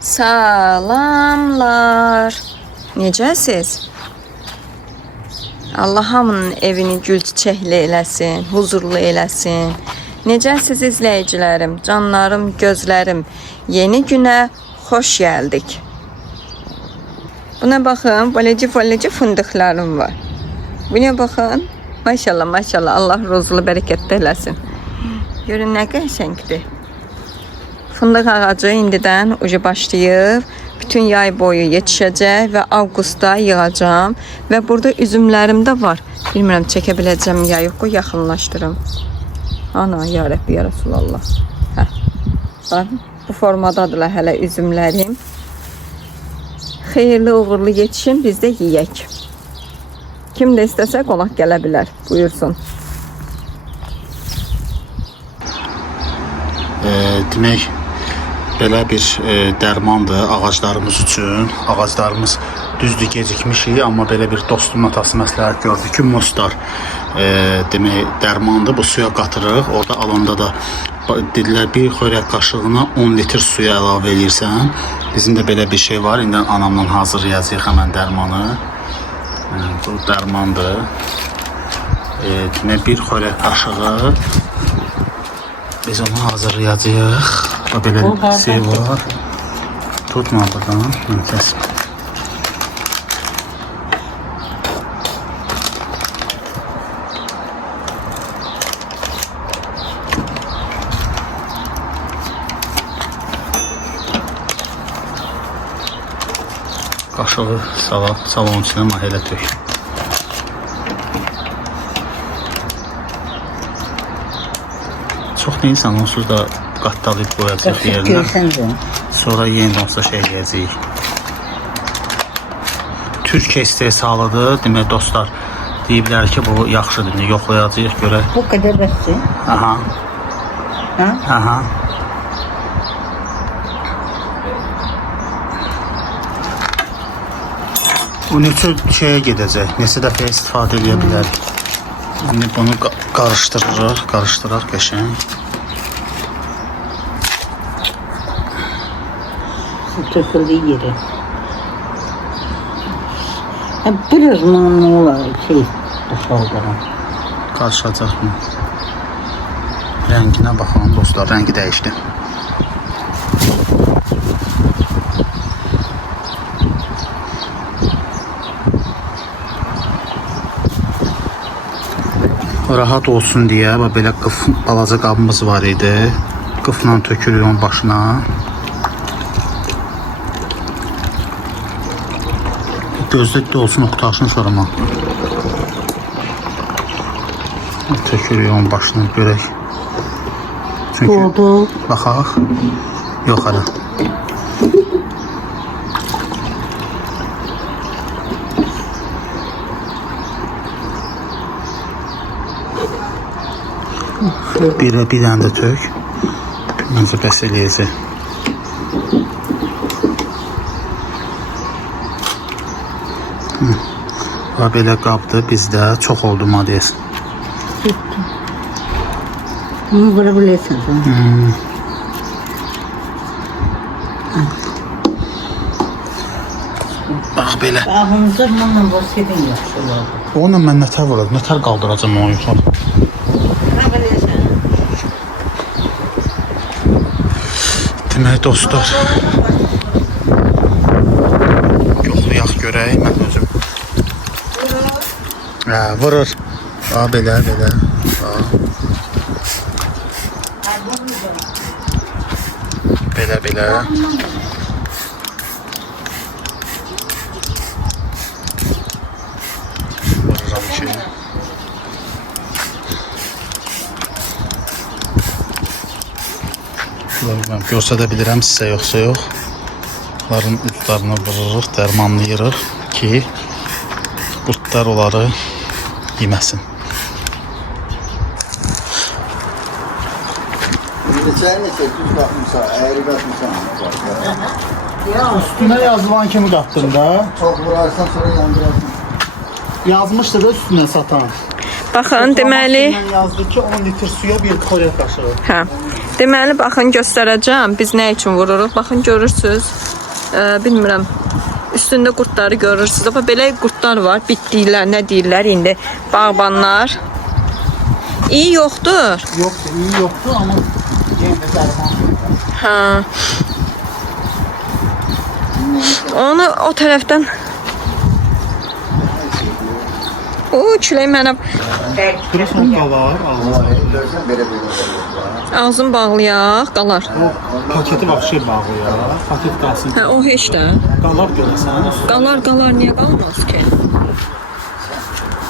Salamlar. Necəsiz? Allah hamının evini gül çiçəkli eləsin, huzurlu eləsin. Necəsiz izləyicilərim, canlarım, gözlərim? Yeni günə xoş gəldik. Buna baxın, balacı fındıqlarım var. Buna baxın. Maşallah, maşallah. Allah rozulu bərəkətli eləsin. Görün nə qəşəngdir. Fındıq ağacı indidən ucu başlayıb. Bütün yay boyu yetişəcək və avqustda yığacağım. Və burada üzümlərim də var. Bilmirəm, çəkə biləcəm ya yox, yaxınlaşdırım. Ana, ya Rəbbi, ya Rasulallah. Bu formadadırlar hələ üzümlərim. Xeyirli, uğurlu yetişin, biz də yiyək. Kim də istəsə qonaq gələ bilər. Buyursun. Demək, belə bir dərmandır ağaclarımız üçün. Ağaclarımız düzdür gecikmişik, amma belə bir dostum atası məsləhət gördü ki, Mostar demək dərmandır. Bu suya qatırıq. Orada alanda da dedilər bir xörək qaşığına 10 litr suya əlavə edirsən. Bizim də belə bir şey var. İndi anamla hazırlayacağıq həmən dərmanı. Bu dərmandır. Demək bir xörək qaşığı biz onu hazırlayacağıq. Belə bir şey var. Tutma buradan. Kəsin. Qaşığı salon içinə mahilə tök. Çox deyilsən, onsuz da qattalayıb qoyacaq yerinə. Sonra yenidən olsa şey eləyəcəyik. Türkiyə istehsalıdır. Demək dostlar, deyiblər ki, bu yaxşıdır. Yoxlayacağıq görək. Bu qədər bəsdir. Aha. Ha? Aha. Bu neçə şeyə gedəcək, neçə dəfə istifadə edə bilərik. İndi bunu qarışdıraq qəşəng. Töküldü yeri. Biraz ne olar şey boşaldıram. Qarışacaq mı? Rənginə baxalım dostlar, rəngi dəyişdi. Rahat olsun deyə belə balaca qabımız var idi. Qıfla tökülür onun başına. Gözlükdə olsun, oxtaşın sorma. Tökülür onun başına görək. Oldu. Baxaq. Yox hələ. Bir dənə də tök. Məncə bəs eləyəcək. Belə qabdır bizdə. Çox oldu ma deyəsən. Bunu vura bilirsən. Bax belə. Ağımızda mənlə baskedin yaxşı olardı. Onunla mən nətər vuracam? Nətər qaldıracam onu yuxarı? Demək dostlar, yoxlayaq görək, mən özüm. Vurur. Belə. Belə. Vururam ki. Mən göstərə bilirəm sizə yoxsa yox. Bunların uclarını vururuq, dərmanlayırıq ki, qurtlar onları yeməsin. Neçə düz baxmışsan, əyri baxmışsan. Üstünə yazılan kimi qatdım da. Çox vurarsan sonra yandırasın. Yazmışdı da üstünə satan. Baxın, deməli, Mən yazdı ki 10 litr suya bir xörək qaşığı. hə. Deməli, baxın göstərəcəm. Biz nə üçün vururuq? Baxın görürsüz. Bilmirəm. Üstündə qurtları görürsüz. Amma belə qurtlar var. Bitdiklər, nə deyirlər indi? Bağbanlar. İyi yoxdur. Yoxdur, iyi yoxdur, amma yenə də dərman. Hə. Onu o tərəfdən külək mənə Görürsən qalar, ağzı. Görsən belə. ağzım bağlayaq, qalar. Paketi vəhşi bağlı ya. Paket qalsın. Hə, o heç də. Qalar görəsən. Qalar, niyə qalmaz ki?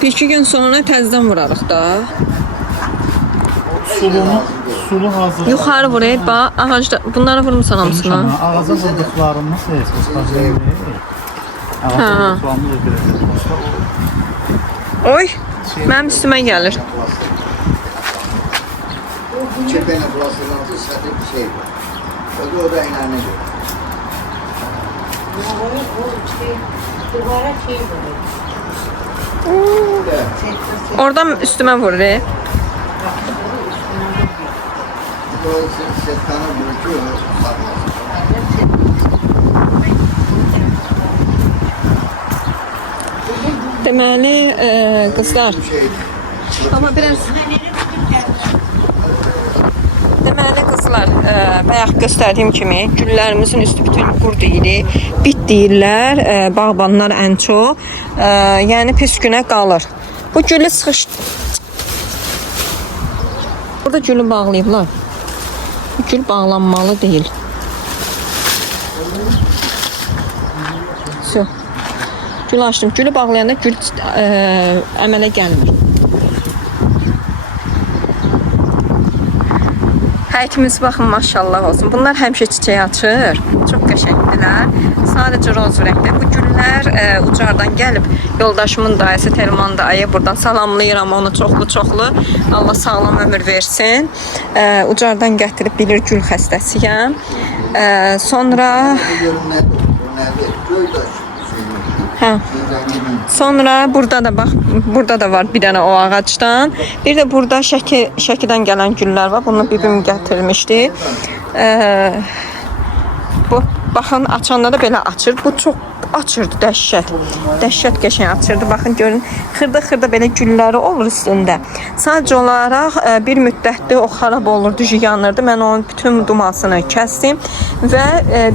Bir-iki gün sonra təzədən vurarıq da. Sulu hazır. Yuxarı vurayıq, bax, ağacda. Bunlara vurmusan hamısına. Ağaca vurduqlarımız heç qısqacaq. Ağaca vurduqlarımız öldürəcək. Oy, mənim üstümə gəlir. Çepenin plastikası satı bir şey var. O da inanına göre. Duvara şey var. Oradan üstümə vurur. Bu setkanı bırakıyor. Deməli, qızlar. Amma biraz Deməli qızlar, bayaq göstərdiyim kimi güllərimizin üstü bütün qurd idi. Bit deyirlər, bağbanlar ən çox. Yəni pis günə qalır. Bu gülü sıxış. Burada gülü bağlayıblar. Bu gül bağlanmalı deyil. So. Gül açdım. Gülü bağlayanda gül əmələ gəlmir. Həyətimiz baxın maşallah olsun. Bunlar həmişə çiçək açır. Çox qəşəngdirlər. Sadəcə roz rəngdə. Bu güllər ucardan gəlib. Yoldaşımın dayısı Telman dayı buradan salamlayıram onu çoxlu. Allah sağlam ömür versin. Ucardan gətirib bilir gül xəstəsiyəm. Sonra hə. Sonra burada da bax, burada da var bir dənə o ağacdan. Bir də burada Şəkidən gələn güllər var. Bunu bibim gətirmişdi. Bu baxın açanda da belə açır. Bu çox açırdı, dəhşət. Dəhşət qəşəng açırdı. Baxın görün, xırda belə gülləri olur üstündə. Sadəcə olaraq bir müddətdir o xarab olurdu, yanırdı. Mən onun bütün dumasını kəsdim və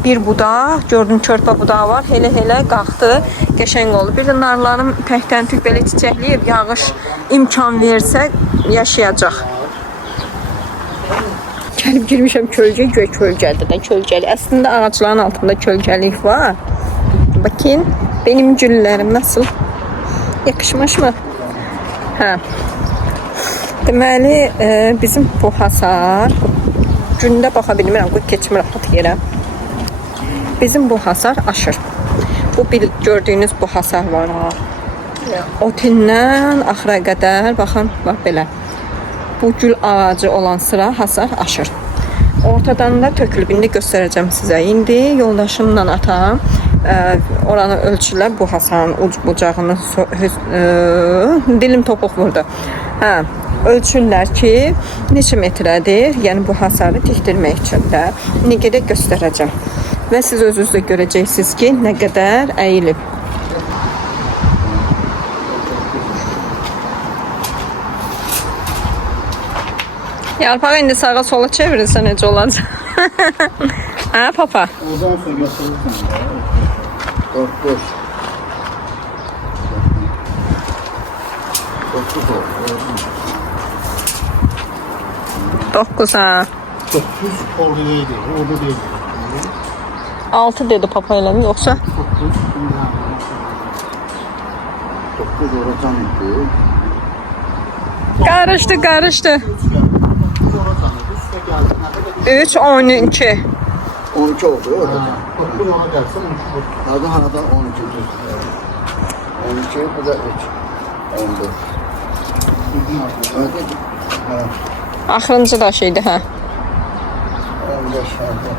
bir budaq, gördüm körpə budağı var. Elə qalxdı, qəşəng oldu. Bir də narlarım tək-təntik belə çiçəkləyib, yağış imkan versə yaşayacaq. Gəlib girmişəm kölgə, göy kölgədir də, kölgəli. Əslində ağacların altında kölgəlik var. Bakın, benim güllərim nasıl? Yakışmış mı? Hə. Deməli, bizim bu hasar, gündə baxa bilmirəm, qoy keçmir rahat yerə. Bizim bu hasar aşır. Bu gördüyünüz bu hasar var. Otindən axıra qədər, baxın, bax belə. Bu gül ağacı olan sıra hasar aşır. Ortadan da tökülüb. İndi göstərəcəm sizə. İndi yoldaşımla atam oranı ölçülər bu hasarın bucağını dilim topuq vurdu. Hə, ölçürlər ki, neçə metrədir? Yəni bu hasarı tikdirmək üçün də nə qədər göstərəcəm. Və siz özünüz də görəcəksiniz ki, nə qədər əyilib. Yarpağı indi sağa sola çevirirsə necə olacaq? Hə, papa? Oradan sonra götürürsən. Boş. Dokuz ha. 9 orada deyil, orada deyil. 6 dedi papa elə mi yoxsa? 9 oradan idi. Qarışdı. 3, 12. 12 oldu orada. 9 ona gəlsə 12. Haradan 12 düz. 12 bu da 3. 14. Öyle. Axırıncı da şeydi hə. 15 hərdə.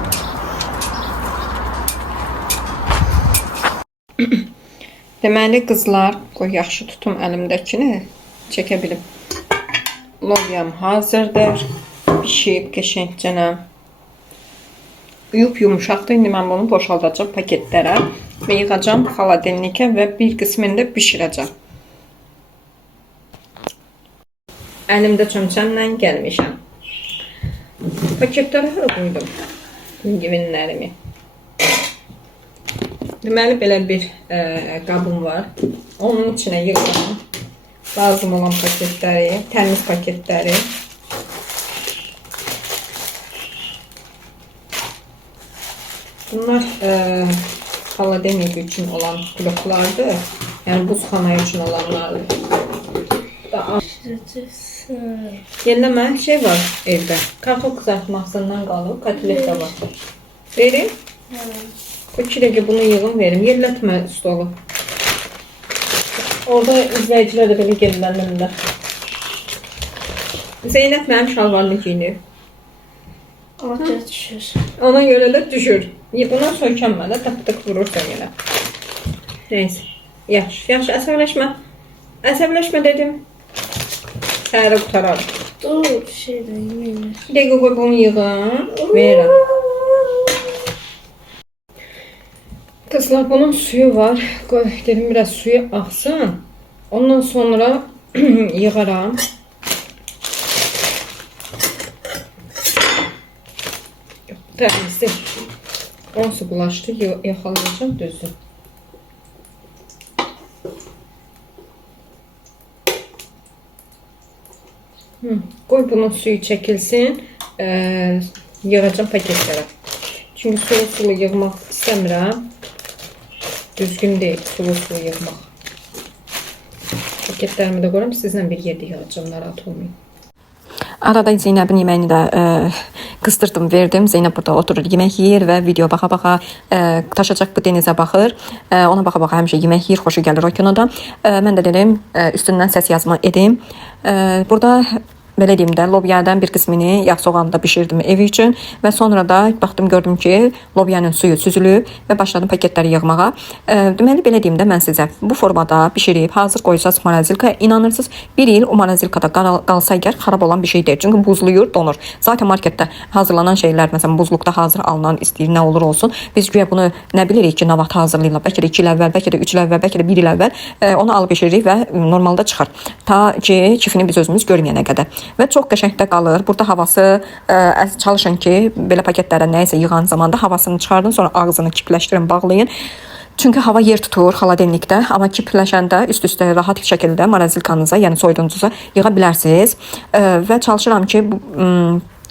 Deməli qızlar, qoy yaxşı tutum əlimdəkini. çekebilirim. Lobyam hazırdır. Pişib qəşəngcənə. Yumuşaqdır. İndi mən bunu boşaldacağım paketlərə və yığacağım xaladelnikə və bir qismini də bişirəcəm. Əlimdə çömçəmlə gəlmişəm. Paketlərə hara qoydum? Güngivinlərimi. Deməli, belə bir qabım var. Onun içinə yığıram. Lazım olan paketləri, təmiz paketləri. Bunlar xaladelnik üçün olan bloklardır. Yəni buzxana üçün olanlardır. Yelleme şey var evde. Karton kızartmasından qalıb, kotlet de var. Verim? Bu 2 dəqiqə bunu yığım verim. Yerlətmə stolu. Orada izləyicilər də belə gelirlər mənimlə. Zeynep mənim şalvarını giyinir. Orada düşür. Ona göre de düşür. Buna sökənmə də tık vurursan yenə. Neyse. Yaxşı, əsəbləşmə. Əsəbləşmə dedim. Səhərə qutarar. Dur, şeyden yemeğine. Bir dəqiqə qoy bunu yığın. Verirəm. Kızlar, bunun suyu var. Qoy dedim biraz suyu axsın. Ondan sonra yığaram. Təmizdir. Onsu bulaşdı. Yaxalayacağım, düzdür. Qoy bunun suyu çəkilsin. Yığacağım paketlərə. Çünkü sulu yığmaq istəmirəm. Düzgün değil sulu yığmaq. Paketlərimi də qoyuram. Sizlə bir yerdə yığacağım. Narahat olmayın. Arada Zeynəbin yeməyini də qızdırdım, verdim. Zeynəb burada oturur, yemək yeyir və video baxa-baxa taşacaq bu denizə baxır. Ona baxa-baxa həmişə yemək yeyir, xoşu gəlir o kinoda. Mən də dedim, üstündən səs yazma edim. Burada belə deyim də, lobyadan bir qismini yağ soğanda bişirdim evi üçün və sonra da baxdım, gördüm ki, lobyanın suyu süzülüb və başladım paketləri yığmağa. Deməli, belə deyim də, mən sizə bu formada bişirib hazır qoyacağız morozilkaya. İnanırsınız, bir il o morozilkada qalsa əgər xarab olan bir şey deyil. Çünki buzluyur, donur. Zaten marketdə hazırlanan şeylər, məsələn, buzluqda hazır alınan istəyir, nə olur olsun. Biz güya bunu nə bilirik ki, nə vaxt hazırlayırlar. Bəlkə də 2 il əvvəl, bəlkə də 3 il əvvəl, bəlkə də 1 il əvvəl onu alıb bişiririk və normalda çıxar. Ta ki, kifini biz özümüz görməyənə qədər. Və çox qəşəngdə qalır. Burada havası çalışın ki, belə paketlərə nəyisə yığan zamanda havasını çıxardın, sonra ağzını kipləşdirin, bağlayın. Çünki hava yer tutur xaladelnikdə, amma kipləşəndə üst-üstə rahat şəkildə morozilkanıza, yəni soyuducunuza yığa bilərsiniz. Və çalışıram ki,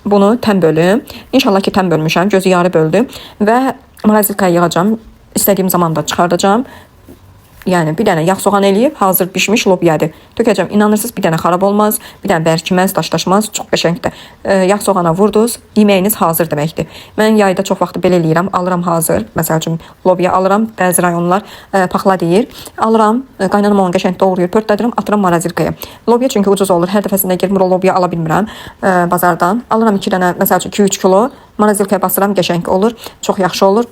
bunu təm bölüm. İnşallah ki, təm bölmüşəm, gözü yarı böldüm və morozilkaya yığacağım. İstədiyim zaman da çıxardacağım. Yəni bir dənə yağ soğan eləyib hazır bişmiş lobyadır. Tökəcəm. İnanırsınız, bir dənə xarab olmaz, bir dənə bərkiməz, daşlaşmaz, çox qəşəngdir. Yağ soğana vurdunuz, yeməyiniz hazır deməkdir. Mən yayda çox vaxt belə eləyirəm, alıram hazır. Məsəl üçün lobya alıram, bəzi rayonlar paxla deyir. Alıram, qaynanam onu qəşəng doğrayır, pörtlədirəm, atıram morozilkaya. Lobya çünki ucuz olur. Hər dəfəsində girmir o lobya ala bilmirəm bazardan. Alıram 2 dənə, məsəl üçün 2-3 kilo morozilkaya basıram, qəşəng olur, çox yaxşı olur.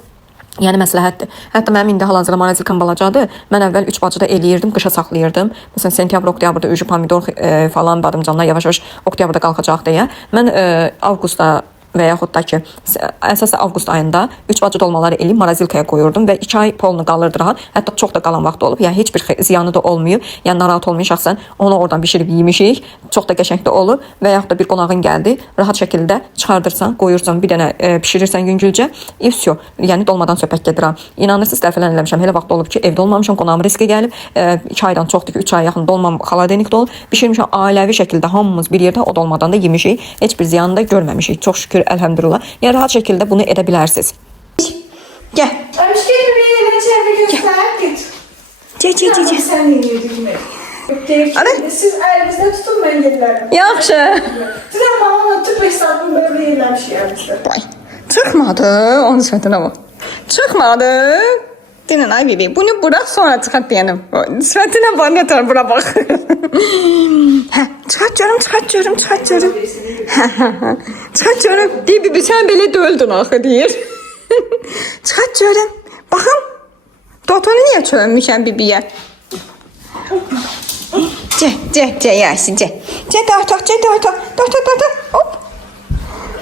Yəni məsləhətdir. Hətta mənim indi hal-hazırda morozilkam balacadır. Mən əvvəl 3 bacıda eləyirdim, qışa saxlayırdım. Məsələn, sentyabr, oktyabrda ücü pomidor falan, badımcanlar yavaş-yavaş oktyabrda qalxacaq deyə. Mən avqustda və yaxud da ki, əsas avqust ayında 3 bacı dolmaları eləyib morozilkaya qoyurdum və 2 ay polunu qalırdı rahat. Hətta çox da qalan vaxt olub. Yəni heç bir ziyanı da olmayıb. Yəni narahat olmayın, şəxsən onu oradan bişirib yemişik. Çox da qəşəng də olub və yaxud da bir qonağın gəldi, rahat şəkildə çıxardırsan, qoyursan, bir dənə bişirirsən yüngülcə. Ifsyo. Yəni dolmadan söhbət gedirəm. İnanırsınız, dəfələrlə eləmişəm. Elə vaxt olub ki, evdə olmamışam, qonağım riskə gəlib. 2 aydan çoxdur ki, 3 ay yaxın dolmam xaladelnikdə olub. Bişirmişəm ailəvi şəkildə hamımız bir yerdə o dolmadan da yemişik. Heç bir ziyanı da görməmişik. Çox şükür, elhamdülillah. Yəni rahat şəkildə bunu edə bilərsiniz. Gəl. Aşkım bir yerine çevre göster. Gəl. Sen yeniyordun mu? Siz elinizde tutun, ben gelirim. Yaxşı. Sizin babamla tüp hesabını böyle yerler şey yapmışlar. Çıxmadı. Onun sifətinə bax. Çıxmadı. Dinən ay bebeğim. Bunu bırak sonra çıxart deyənim. Sifətinə bax, yeter bura bax. Çıxart görüm. Çıxart görüm. Deyir, bibi sən belə döldün axı deyir. Çıxart görüm. Baxın. Dotonu niyə çövmüşəm bibiyə? Gel Yasin gel. Gel dur. Hop.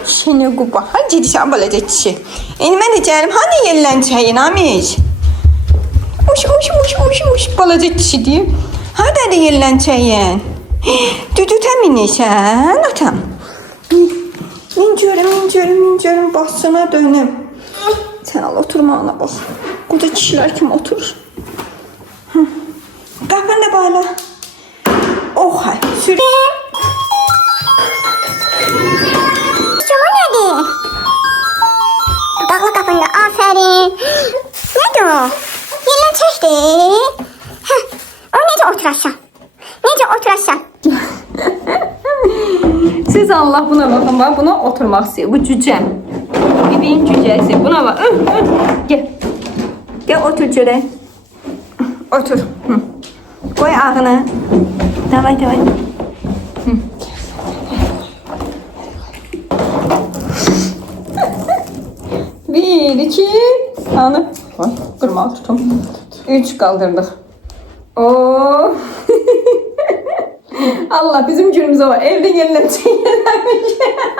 Seni kuba. Hadi gidişen balacak kişi. Ben de gelim. Hani yerleneceğin Amiş? Uş balacak kişi diye. Hadi yerleneceğin. Düdüte minişen atam. Mincörüm basına dönüm. Sen al oturmağına bak. Burada kişiler kim oturur? Kapını da bağla. Oh hay sür. Hadi. Bağla kapını. Aferin. Neydi o? Yerlen çekti. O nece oturasın? Siz Allah buna bakın bak. Buna oturmak istiyor. Bu cüce. Bebeğin cücesi. Buna bak. Gel. Gel otur şöyle. Otur. Koy ağını. Davay. Bir, iki. Ağını. Koy. Kırma tutun. Üç kaldırdık. Oo. Allah bizim günümüze var. Evde yenilenecek yerlermiş.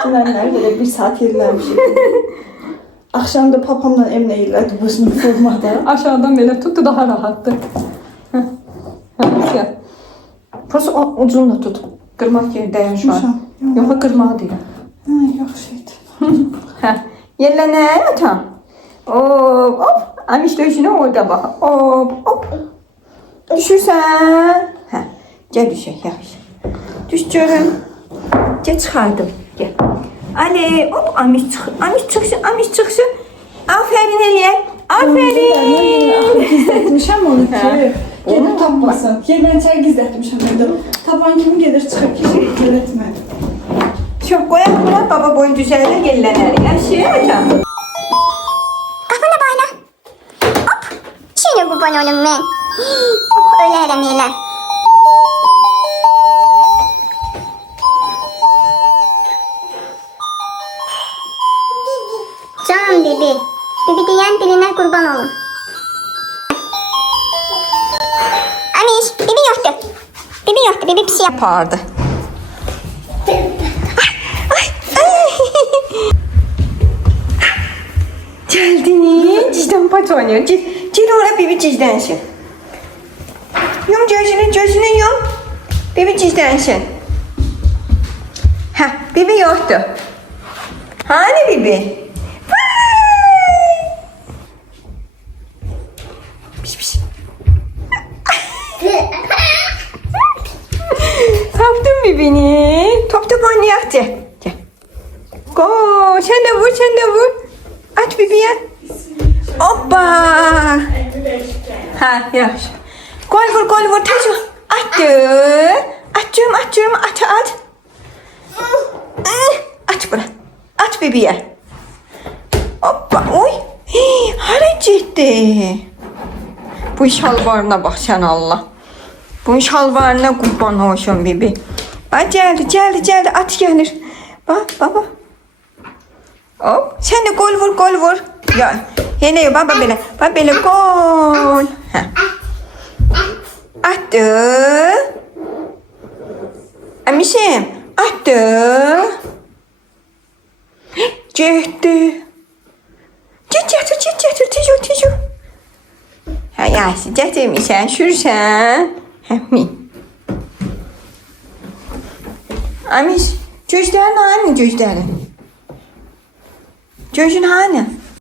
Dünenler böyle bir saat yedilermiş. Akşam da papamla Emine yerlerdi bu sınıf olmadı. Aşağıdan böyle tuttu daha rahattı. Şey. Burası ucunu tut. Kırmak yerindeyim şu an. Yok kırmak değil. Yok şeydi. Yerlene tamam. Hop. Amiş döşüne orada bak. Hop. Düşürsen. Gel düşe yavaş. Düşürüm. Gel çıkardım. Gel. Ali hop Amiş çıksın. Aferin Eliye. Aferin. Gizletmişim onu ki. Gelip tapmasın. Yerden çay gizletmişim dedim. Taban kim gelir çıkıp kişi öğretmen. Çok koyalım bırak baba boyun düzeyde gelineler. Yaşayacağım. Kapını bağla. Hop. Şimdi kurban oğlum ben. Öyle edemeyeler. Canım bibi. Bibi diyen diline kurban olun. Amiş, bibi yoktu. Bibi bir şey yap. Yapardı. Geldin. Cicden pat oynuyor. Cil oraya bibi cicdensin. Yum gözünü yum. Bibi cicdensin. Bibi yoktu. Hani bibi? Piş. Taptın bibini. Top oynayak gel. Go. Sen de vur. At bibiye. Hoppa. Yavaş. Gol vur. Taşı. Atıyorum. At. At bırak. At bibiye. Hoppa. Oy. Hareketli. Bu şalvarına bak sen Allah. Bu şalvarına kurban olsun bibi. Bak geldi. At gelir. Bak baba. Hop. Sen de gol vur. Ya. Yine baba böyle gol. Attı. Amişim. Attı. Gitti. Tücü. Yasin getirmişsen sürsen. Amiş. Cüzden hani cüzden? Cüzden hani?